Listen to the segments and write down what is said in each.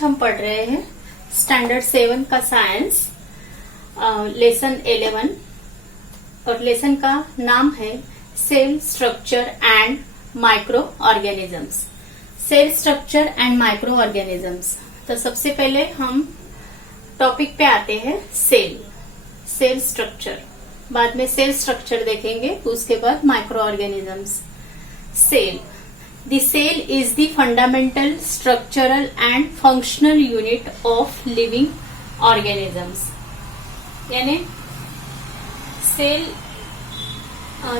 हम पढ़ रहे हैं स्टैंडर्ड 7 का साइंस, लेसन 11, और लेसन का नाम है cell structure and microorganisms. Cell structure and microorganisms. तो सबसे पहले हम टॉपिक पे आते हैं सेल स्ट्रक्चर, बाद में सेल स्ट्रक्चर देखेंगे, उसके बाद microorganisms. Cell, the cell is the fundamental structural and functional unit of living organisms। यानी सेल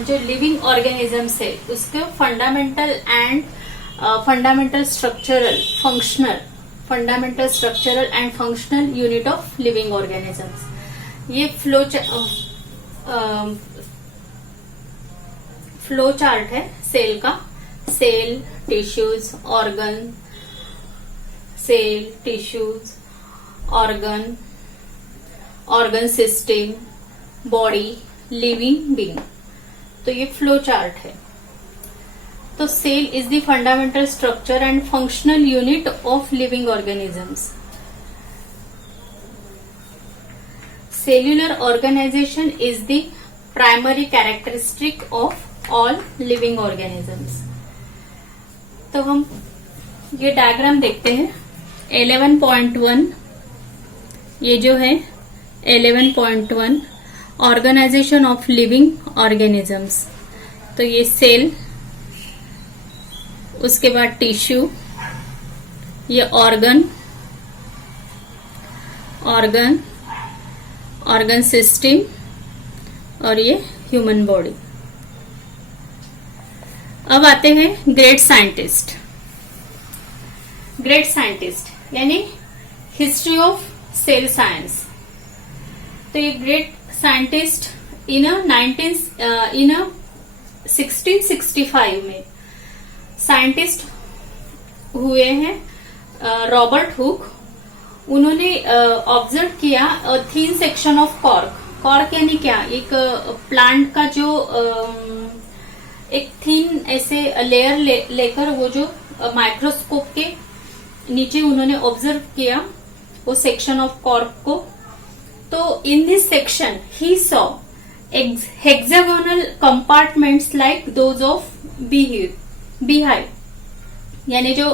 जो लिविंग ऑर्गेनिजम्स है उसके fundamental and functional unit of living organisms. ये फ्लो चार्ट है सेल का। Cell, tissues, organ system, body, living being. तो ये flow chart है। तो cell is the fundamental structure and functional unit of living organisms. Cellular organisation is the primary characteristic of all living organisms. तो हम ये diagram देखते हैं 11.1। ये जो है 11.1 ऑर्गेनाइजेशन ऑफ लिविंग ऑर्गेनिजम्स। तो ये सेल, उसके बाद टिश्यू, ये ऑर्गन सिस्टम, और ये ह्यूमन बॉडी। अब आते हैं ग्रेट साइंटिस्ट यानी हिस्ट्री ऑफ सेल साइंस। तो ये ग्रेट साइंटिस्ट इन 1665 में साइंटिस्ट हुए हैं रॉबर्ट हुक। उन्होंने ऑब्जर्व किया थीन सेक्शन ऑफ कॉर्क यानी क्या, एक प्लांट का जो एक थीन ऐसे लेयर लेकर वो जो माइक्रोस्कोप के नीचे उन्होंने ऑब्जर्व किया वो सेक्शन ऑफ कॉर्क को। तो in this section he saw hexagonal compartments like those of beehive. यानी जो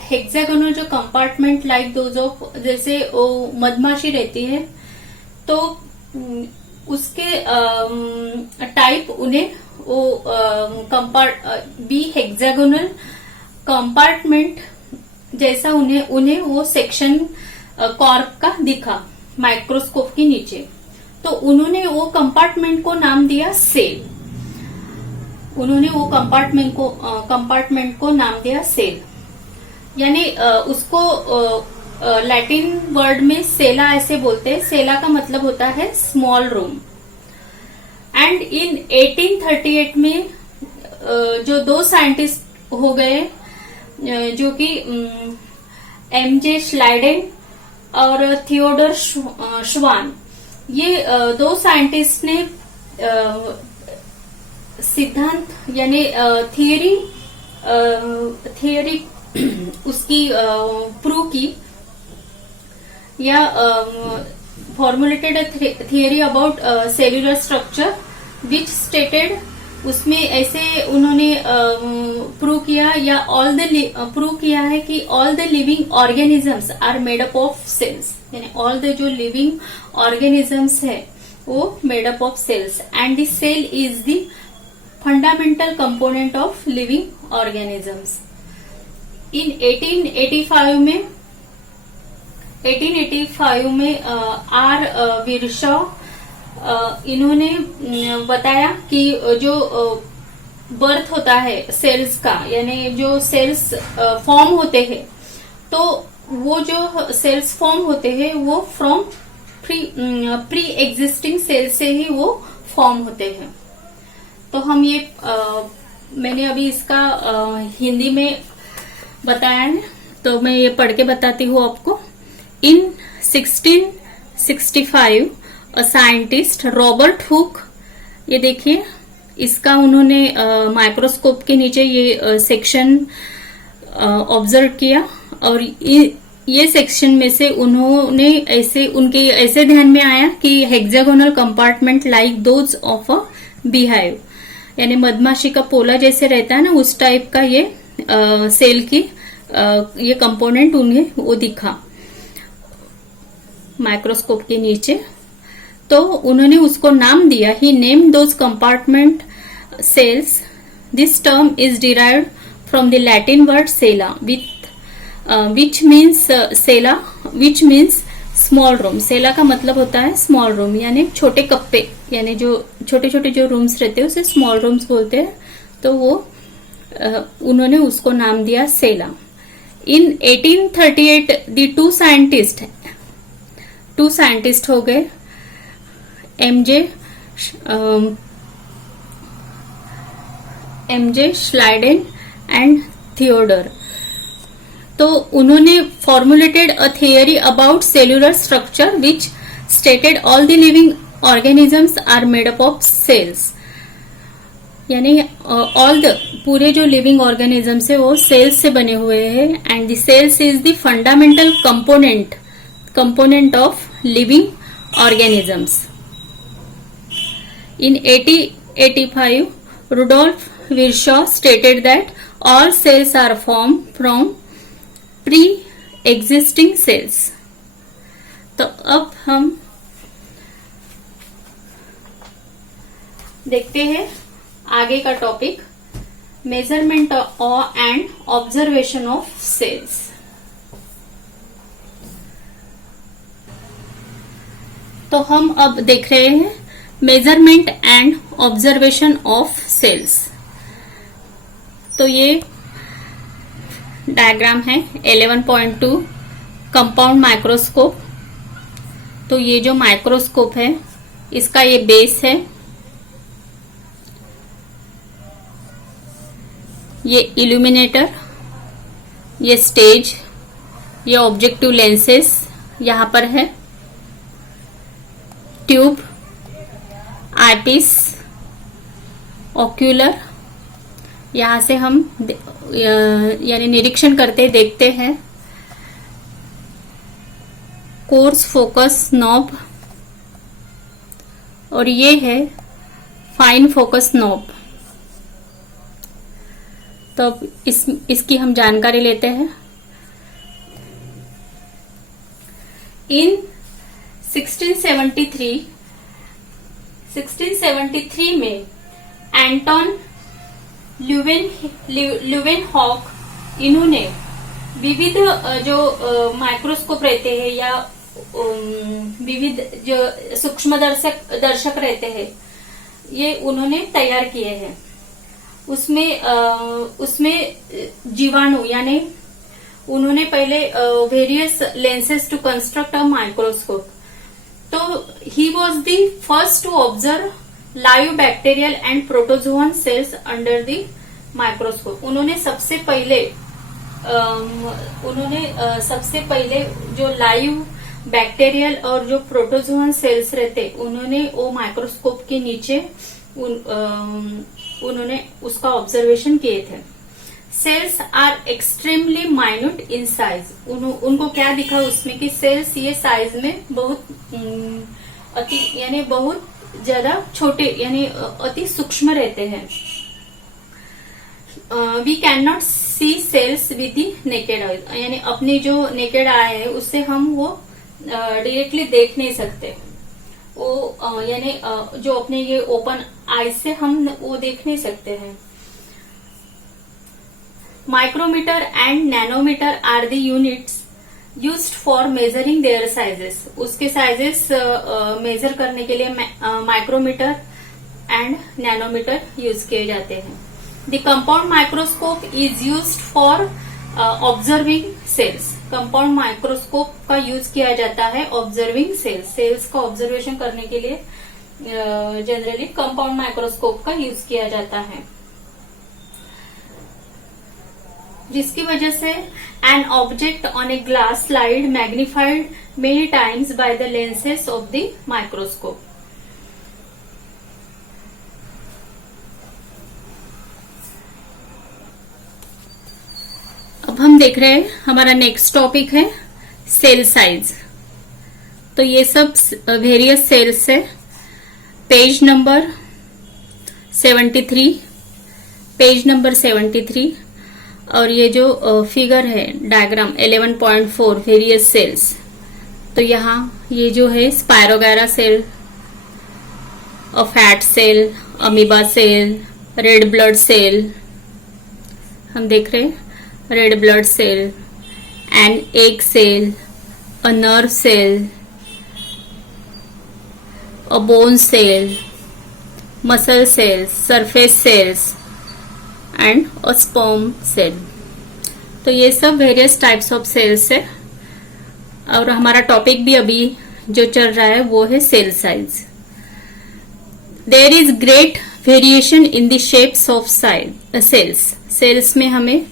हेक्सागोनल जो कंपार्टमेंट लाइक दोज ऑफ, जैसे वो मधमाशी रहती है तो उसके टाइप उन्हें वो बी हेक्सागोनल कंपार्टमेंट जैसा उन्हें वो सेक्शन कॉर्क का दिखा माइक्रोस्कोप के नीचे। तो उन्होंने वो कंपार्टमेंट को नाम दिया सेल। यानी उसको लैटिन वर्ड में सेला ऐसे बोलते हैं। सेला का मतलब होता है स्मॉल रूम। एंड इन 1838 में जो दो साइंटिस्ट हो गए जो कि एमजे श्लाइडेन और थियोडर श्वान, ये दो साइंटिस्ट ने सिद्धांत यानी थियरी उसकी प्रूव की या formulated a theory about cellular structure which stated, उसमें ऐसे उन्होंने प्रूव किया या प्रूव किया है कि all the living organisms are made up of cells. यानी ऑल द जो लिविंग ऑर्गेनिजम्स है वो made up of cells and the cell is the fundamental component of living organisms. In 1885 में आर विरशॉ इन्होंने बताया कि जो बर्थ होता है सेल्स का, यानी जो सेल्स फॉर्म होते हैं, तो वो जो सेल्स फॉर्म होते हैं वो फ्रॉम प्री एग्जिस्टिंग सेल से ही वो फॉर्म होते हैं। तो हम ये मैंने अभी इसका हिंदी में बताया है, तो मैं ये पढ़ के बताती हूँ आपको। इन 1665 साइंटिस्ट रॉबर्ट हुक, ये देखिए इसका उन्होंने माइक्रोस्कोप के नीचे ये सेक्शन ऑब्जर्व किया और ये सेक्शन में से उन्होंने उनके ऐसे ध्यान में आया कि hexagonal compartment like those of a beehive, यानी मधमाशी का पोला जैसे रहता है ना, उस टाइप का ये सेल की ये कंपोनेंट उन्हें वो दिखा माइक्रोस्कोप के नीचे। तो उन्होंने उसको नाम दिया, he named those compartment cells. This term is derived from the Latin word cella which means small room. Cella का मतलब होता है स्मॉल रूम, यानी छोटे कप्पे, यानी जो छोटे छोटे जो रूम्स रहते हैं उसे स्मॉल रूम्स बोलते हैं। तो वो उन्होंने उसको नाम दिया सेला। इन 1838 दी टू साइंटिस्ट हो गए, एमजे श्लाइडेन एंड थियोडर। तो उन्होंने formulated a theory about cellular structure which stated all the living organisms are made up of cells, यानी ऑल द पूरे जो लिविंग ऑर्गेनिजम्स है वो सेल्स से बने हुए हैं, and the cells is the fundamental component of living organisms. In 1885, Rudolf Virchow stated that all cells are formed from pre-existing cells. तो अब हम देखते हैं आगे का topic, measurement and observation of cells. तो हम अब देख रहे हैं measurement and observation of cells. तो ये डायग्राम है 11.2 कंपाउंड माइक्रोस्कोप। तो ये जो माइक्रोस्कोप है इसका ये बेस है, ये इल्यूमिनेटर, ये स्टेज, ये ऑब्जेक्टिव लेंसेस यहां पर है, ट्यूब, आईपीस, ऑक्यूलर, यहां से हम यानी निरीक्षण करते देखते हैं, कोर्स फोकस नॉब, और ये है फाइन फोकस नॉब। तो अब इसकी हम जानकारी लेते हैं। इन 1673 में एंटोन ल्यूवेनहॉक इन्होंने विविध जो माइक्रोस्कोप रहते हैं या विविध जो सूक्ष्म दर्शक रहते हैं ये उन्होंने तैयार किए हैं। उसमें जीवाणु, यानी उन्होंने पहले various lenses to construct a microscope. तो he was the first to observe live bacterial and protozoan cells under the microscope. उन्होंने सबसे पहले जो लाइव बैक्टीरियल और जो प्रोटोजोअन सेल्स रहते उन्होंने वो माइक्रोस्कोप के नीचे उन्होंने उसका ऑब्जर्वेशन किए थे। Cells are extremely minute in size. उनको क्या दिखा उसमें कि सेल्स ये साइज में बहुत बहुत ज्यादा छोटे यानी अति सूक्ष्म रहते हैं। We can not see cells with the naked eye, यानी अपनी जो नेकेड आई है उससे हम वो डायरेक्टली देख नहीं सकते। वो यानी जो अपने ये ओपन आईज से हम वो देख नहीं सकते हैं। Micrometre and nanometre are the units used for measuring their sizes. उसके साइजेस मेजर करने के लिए माइक्रोमीटर एंड नैनोमीटर यूज किए जाते हैं। The compound microscope is used for observing cells. Compound microscope का यूज किया जाता है ऑब्जर्विंग सेल्स। सेल्स का ऑब्जर्वेशन करने के लिए जनरली कंपाउंड माइक्रोस्कोप का यूज किया जाता है, जिसकी वजह से an object on a glass slide magnified many times by the lenses of the microscope. अब हम देख रहे हैं हमारा नेक्स्ट टॉपिक है सेल साइज। तो ये सब वेरियस सेल्स है। Page number 73, page number 73। और ये जो फिगर है डायग्राम 11.4 वेरियस सेल्स, तो यहाँ ये जो है spirogyra cell, fat cell, amoeba cell, red blood cell, हम देख रहे हैं red blood cell, an egg cell, a nerve cell, a bone cell, muscle cells, surface cells and a sperm cell. तो ये सब वेरियस टाइप्स ऑफ सेल्स है। और हमारा टॉपिक भी अभी जो चल रहा है वो है cell size. There is great variation in the shapes of cells. Cells में हमें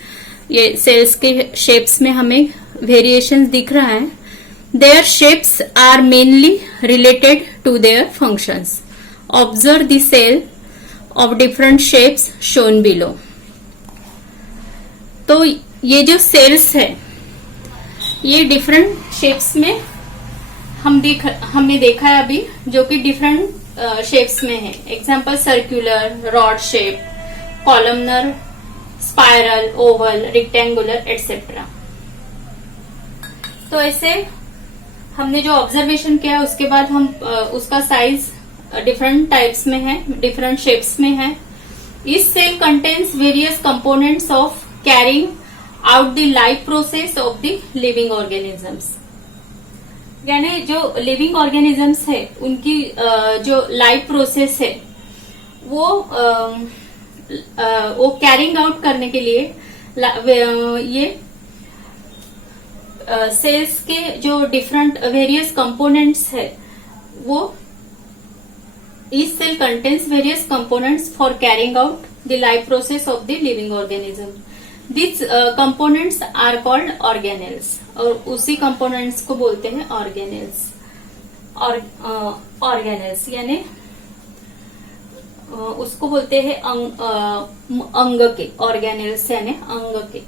ये सेल्स के शेप्स में हमें वेरिएशन दिख रहा है। Their shapes are mainly related to their functions. Observe the cell of different shapes shown below. तो ये जो सेल्स है ये डिफरेंट शेप्स में हमने देखा है अभी, जो कि डिफरेंट शेप्स में है। Example circular, rod shape, columnar, spiral, Oval, rectangular etcetera. तो ऐसे हमने जो ऑब्जर्वेशन किया उसके बाद हम उसका साइज डिफरेंट टाइप्स में है, डिफरेंट शेप्स में है। इस cell contains various components of carrying out the life process of the living organisms. यानी जो लिविंग ऑर्गेनिजम्स है उनकी जो लाइफ प्रोसेस है वो कैरिंग आउट करने के लिए ये सेल्स के जो डिफरेंट वेरियस कंपोनेंट्स है वो each cell contains various components for carrying out the life process of the living organism. These components are called organelles और उसी components को बोलते हैं organelles। और organelles यानी उसको बोलते हैं अंग के, organelles यानी अंग के,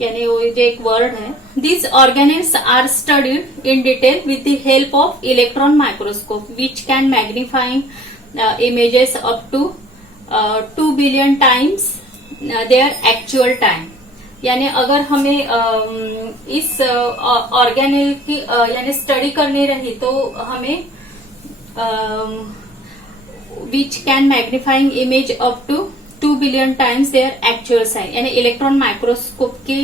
यानी वो जो एक वर्ड है। These organelles are studied in detail with the help of electron microscope which can magnifying images up to 2 billion times their actual time। यानी अगर हमें इस ऑर्गेनेल की यानी स्टडी करनी रही तो हमें which can magnifying image up to 2 billion times their actual size, यानी इलेक्ट्रॉन माइक्रोस्कोप की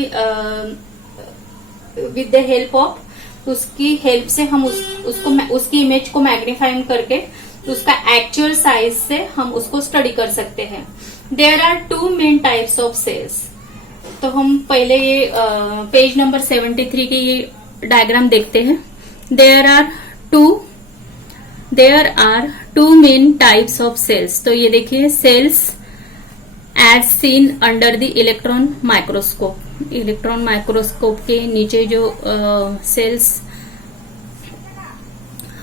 विद द हेल्प ऑफ उसकी हेल्प से हम उसकी इमेज को मैग्नीफाइंग करके उसका एक्चुअल साइज से हम उसको स्टडी कर सकते हैं। There are 2 main types of cells. तो हम पहले ये पेज नंबर 73 की ये डायग्राम देखते हैं। There are two main types of cells. तो ये देखिए cells as seen under the electron microscope. Electron microscope के नीचे जो सेल्स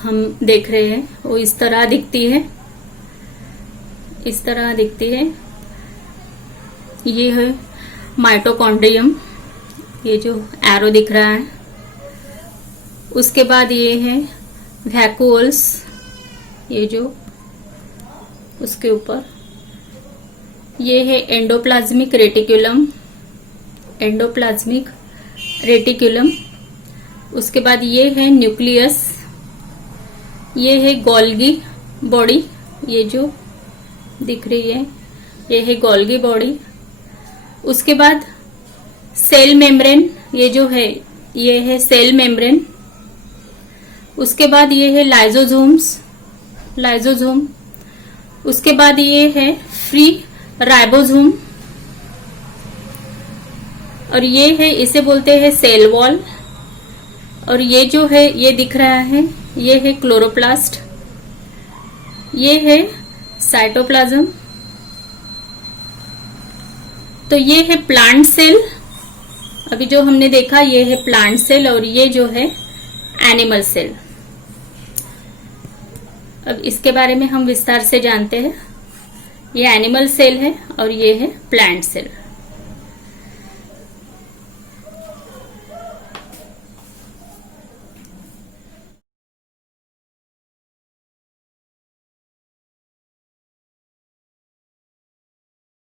हम देख रहे हैं वो इस तरह दिखती है, इस तरह दिखती है। ये है माइटोकॉन्ड्रियम, ये जो एरो दिख रहा है। उसके बाद ये है वैक्यूल्स, ये जो उसके ऊपर ये है एंडोप्लाज्मिक रेटिकुलम, एंडोप्लाज्मिक रेटिकुलम। उसके बाद ये है न्यूक्लियस, ये है गोल्गी बॉडी, ये जो दिख रही है ये है गोल्गी बॉडी। उसके बाद सेल मेम्ब्रेन, ये जो है ये है सेल मेम्ब्रेन। उसके बाद ये है लाइजोझोम। उसके बाद ये है फ्री राइबोसोम और ये है, इसे बोलते हैं सेल वॉल। और ये जो है ये दिख रहा है ये है क्लोरोप्लास्ट, ये है साइटोप्लाज्म। तो ये है प्लांट सेल, अभी जो हमने देखा ये है प्लांट सेल और ये जो है एनिमल सेल। अब इसके बारे में हम विस्तार से जानते हैं। ये एनिमल सेल है और ये है प्लांट सेल।